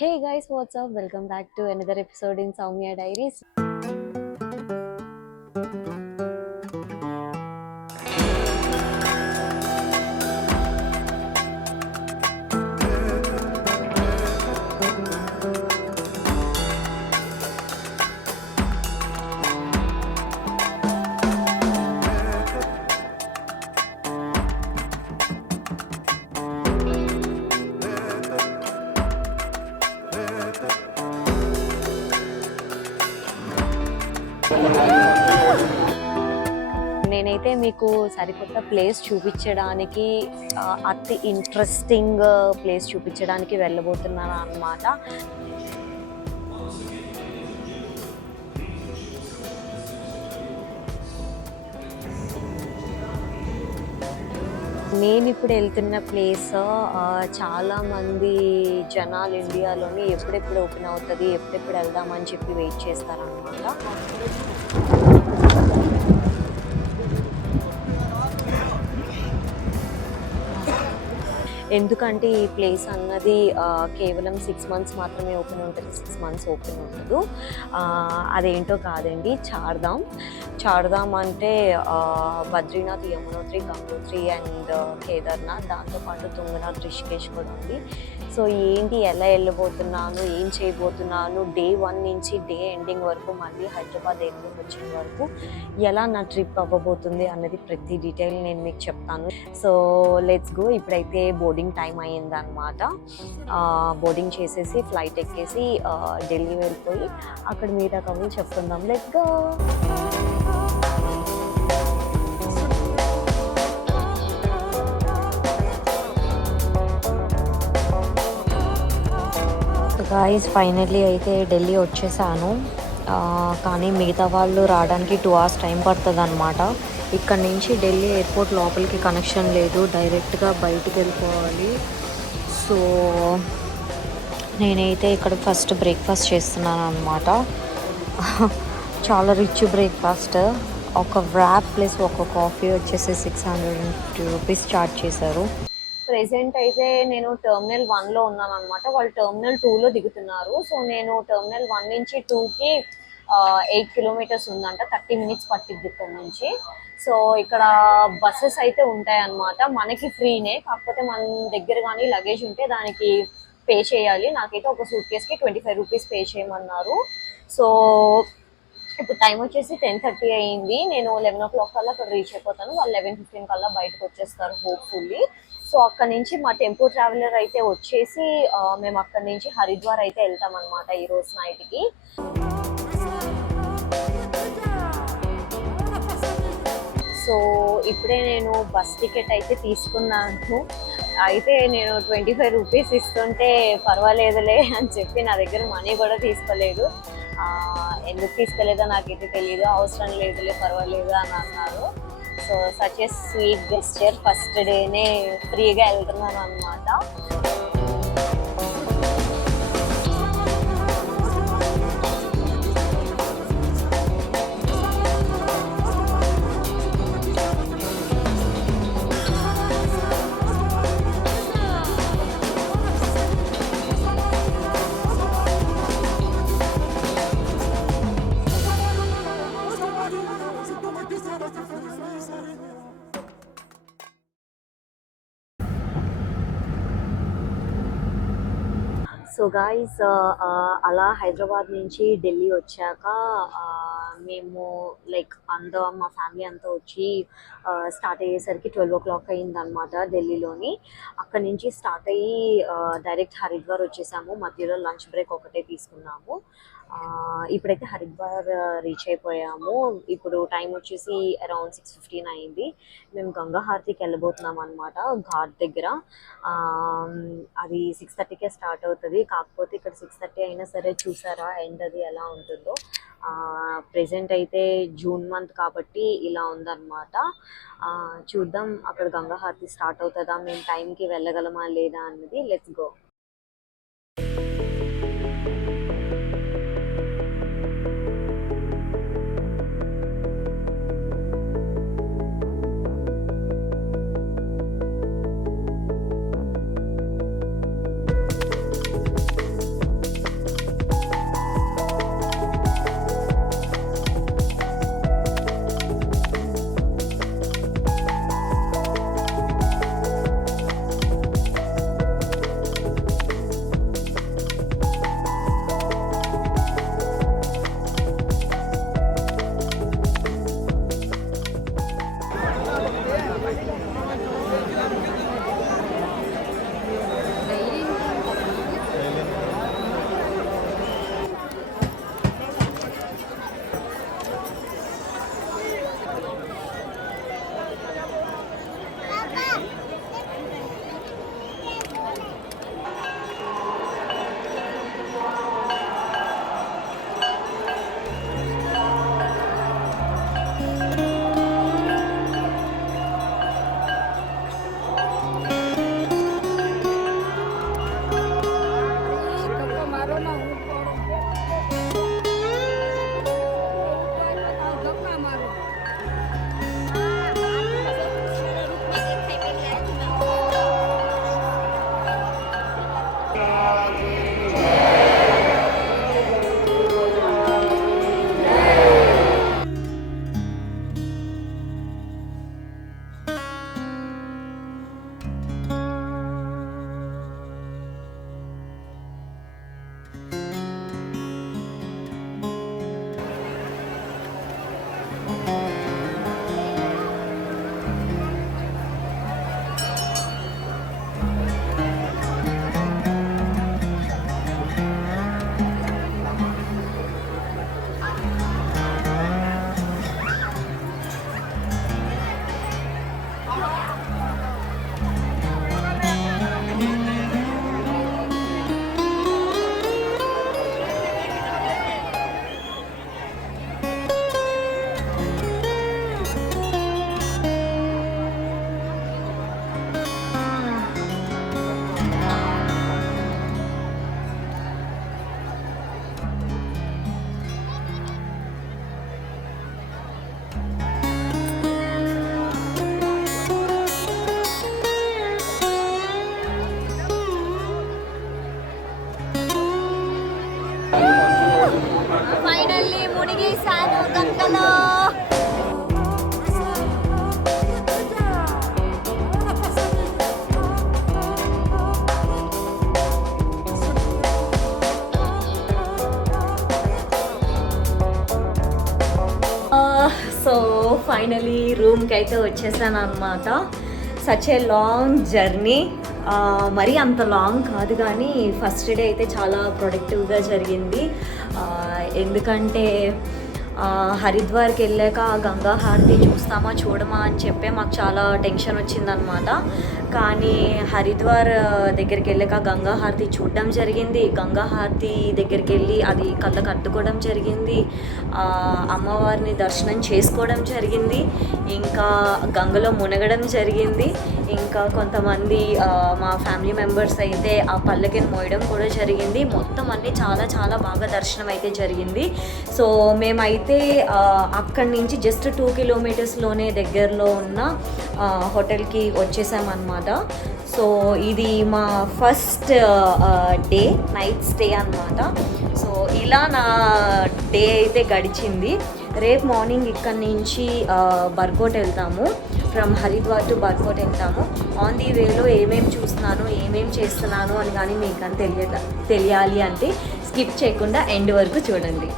Hey guys, what's up? Welcome back to another episode in Soumya Diaries. నేనైతే మీకు సరికొత్త place చూపించడానికి అతి ఇంట్రెస్టింగ్ ప్లేస్ చూపించడానికి వెళ్ళబోతున్నాను అన్నమాట. నేను ఇప్పుడు వెళ్తున్న ప్లేస్ చాలామంది జనాలు ఇండియాలోని ఎప్పుడెప్పుడు ఓపెన్ అవుతుంది, ఎప్పుడెప్పుడు వెళ్దామని చెప్పి వెయిట్ చేస్తారనమాట. ఎందుకంటే ఈ ప్లేస్ అన్నది కేవలం 6 మంత్స్ మాత్రమే ఓపెన్ ఉంటుంది, 6 మంత్స్ ఓపెన్ ఉండదు. అదేంటో కాదండి, చార్ధామ్ అంటే బద్రీనాథ్, యమునోత్రి, గంగోత్రి అండ్ కేదార్నాథ్, దాంతోపాటు తుంగనాథ్, రిషికేష్ కూడా ఉంది. సో ఏంటి, ఎలా వెళ్ళబోతున్నాను, ఏం చేయబోతున్నాను, డే 1 నుంచి డే ఎండింగ్ వరకు, మళ్ళీ హైదరాబాద్ ఎండింగ్ వచ్చిన వరకు ఎలా నా ట్రిప్ అవ్వబోతుంది అన్నది ప్రతి డీటెయిల్ నేను మీకు చెప్తాను. So let's go. ఇప్పుడైతే బోర్డింగ్ టైం అయ్యిందనమాట. బోర్డింగ్ చేసేసి ఫ్లైట్ ఎక్కేసి ఢిల్లీ వెళ్ళిపోయి అక్కడ మిగతా కబుర్లు చెప్పుకుందాం. Let's go. గాయ్స్, ఫైనల్లీ అయితే ఢిల్లీ వచ్చేసాను. కానీ మిగతా వాళ్ళు రావడానికి 2 hours టైం పడుతుంది అనమాట. ఇక్కడ నుంచి ఢిల్లీ ఎయిర్పోర్ట్ లోపలికి కనెక్షన్ లేదు, డైరెక్ట్గా బయటికి వెళ్ళిపోవాలి. సో నేనైతే ఇక్కడ ఫస్ట్ బ్రేక్ఫాస్ట్ చేస్తున్నాను అనమాట. చాలా రిచ్ బ్రేక్ఫాస్ట్. ఒక వ్రాప్ ప్లస్ ఒక కాఫీ వచ్చేసి 650 రూపీస్ చార్జ్ చేశారు. ప్రెసెంట్ అయితే నేను టెర్మినల్ 1లో ఉన్నాను అనమాట. వాళ్ళు టెర్మినల్ 2లో దిగుతున్నారు. సో నేను టెర్మినల్ 1 నుంచి 2కి 8 kilometers ఉందంట, 30 minutes పట్టిద్ది ఇక్కడ నుంచి. సో ఇక్కడ బస్సెస్ అయితే ఉంటాయి అన్నమాట, మనకి ఫ్రీనే. కాకపోతే మన దగ్గర కానీ లగేజ్ ఉంటే దానికి పే చేయాలి. నాకైతే ఒక సూట్ కేస్కి 25 రూపీస్ పే చేయమన్నారు. సో ఇప్పుడు టైం వచ్చేసి 10:30 అయ్యింది. నేను 11 o'clock కల్లా అక్కడ రీచ్ అయిపోతాను. వాళ్ళు 11:15 కల్లా బయటకు వచ్చేస్తారు హోప్ఫుల్లీ. సో అక్కడ నుంచి మా టెంపో ట్రావెలర్ అయితే వచ్చేసి మేము అక్కడ నుంచి హరిద్వార్ అయితే వెళ్తాం అనమాట ఈరోజు నైట్కి. సో ఇప్పుడే నేను బస్ టికెట్ అయితే తీసుకున్నాను. అయితే నేను 25 రూపీస్ ఇస్తుంటే పర్వాలేదులే అని చెప్పి నా దగ్గర మనీ కూడా తీసుకోలేదు. ఎందుకు తీసుకోలేదో నాకైతే తెలియదు. అవసరం లేదులే, పర్వాలేదు అని అన్నారు. So such a sweet gesture. First డేనే ఫ్రీగా వెళ్తున్నాను అనమాట. సో గాయస్, అలా హైదరాబాద్ నుంచి ఢిల్లీ వచ్చాక మేము మా ఫ్యామిలీ అంతా వచ్చి స్టార్ట్ అయ్యేసరికి 12 o'clock అయిందనమాట ఢిల్లీలోని. అక్కడి నుంచి స్టార్ట్ అయ్యి డైరెక్ట్ హరిద్వార్ వచ్చేసాము. మధ్యలో లంచ్ బ్రేక్ ఒకటే తీసుకున్నాము. ఇప్పుడైతే హరిద్వార్ రీచ్ అయిపోయాము. ఇప్పుడు టైం వచ్చేసి అరౌండ్ 6:15 అయింది. మేము గంగా హారతికి వెళ్ళబోతున్నాం అనమాట ఘాట్ దగ్గర. అది 6:30కే స్టార్ట్ అవుతుంది. కాకపోతే ఇక్కడ 6:30 అయినా సరే చూసారా ఎండ్ అది ఎలా ఉంటుందో. ప్రెజెంట్ అయితే జూన్ మంత్ కాబట్టి ఇలా ఉందన్నమాట. చూద్దాం అక్కడ గంగా హారతి స్టార్ట్ అవుతుందా, మేము టైంకి వెళ్ళగలమా లేదా అన్నది. Let's go. గంగలో. సో ఫైనలీ రూమ్కి అయితే వచ్చేసాను అనమాట. Such a long journey. మరీ అంత లాంగ్ కాదు కానీ ఫస్ట్ డే అయితే చాలా ప్రొడక్టివ్గా జరిగింది. ఎందుకంటే హరిద్వార్కి వెళ్ళాక గంగా హారతి చూస్తామా చూడమా అని చెప్పి మాకు చాలా టెన్షన్ వచ్చిందనమాట. కానీ హరిద్వార్ దగ్గరికి వెళ్ళాక గంగా హారతి చూడడం జరిగింది. గంగా హారతి దగ్గరికి వెళ్ళి అది కళ్ళకు అద్దుకోవడం జరిగింది. అమ్మవారిని దర్శనం చేసుకోవడం జరిగింది. ఇంకా గంగలో మునగడం జరిగింది. ఇంకా కొంతమంది మా ఫ్యామిలీ మెంబర్స్ అయితే ఆ పల్లకిని మోయడం కూడా జరిగింది. మొత్తం అన్నీ చాలా చాలా బాగా దర్శనం అయితే జరిగింది. సో మేమైతే అక్కడి నుంచి జస్ట్ 2 కిలోమీటర్స్లోనే దగ్గరలో ఉన్న హోటల్కి వచ్చేసామన్నమాట. సో ఇది మా ఫస్ట్ డే నైట్ స్టే అన్నమాట. సో ఇలా నా డే అయితే గడిచింది. రేపు మార్నింగ్ ఇక్కడి నుంచి బర్కోట్ వెళ్తాము. ఫ్రమ్ హరిద్వార్ టు బర్కోట్ వెళ్తాము. ఆన్ ది వేలో ఏమేమి చూస్తున్నాను ఏమేమి చేస్తున్నాను అని కానీ మీకు అని తెలియాలి అంటే స్కిప్ చేయకుండా ఎండ్ వరకు చూడండి.